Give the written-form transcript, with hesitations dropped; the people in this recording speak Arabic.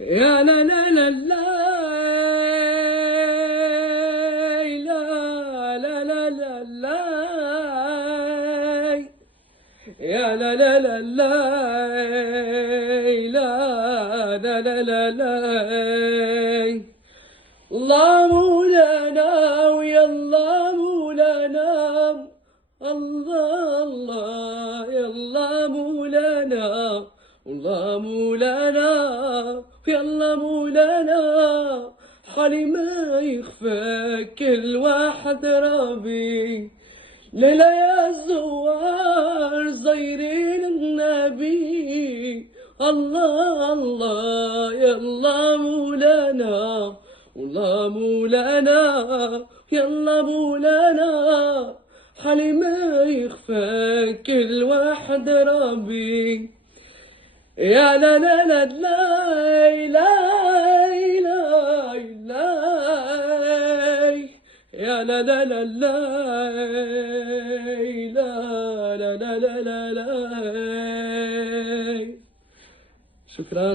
يا لا لا لا لا، لا لا لا لا، يا لا لا لا لا، لا لا لا لا. الله مولانا ويا الله مولانا، الله الله يا الله مولانا، الله مولانا يا الله مولانا. حالي ما يخفى كل واحد ربي، ليلة يا الزوار زايرين النبي. الله الله يا الله مولانا، والله مولانا يا الله مولانا. حالي ما يخفى كل واحد ربي. يا لا لا لا لا لا لا لا، يا لا لا لا لا لا لا لا لا لا. شكرا.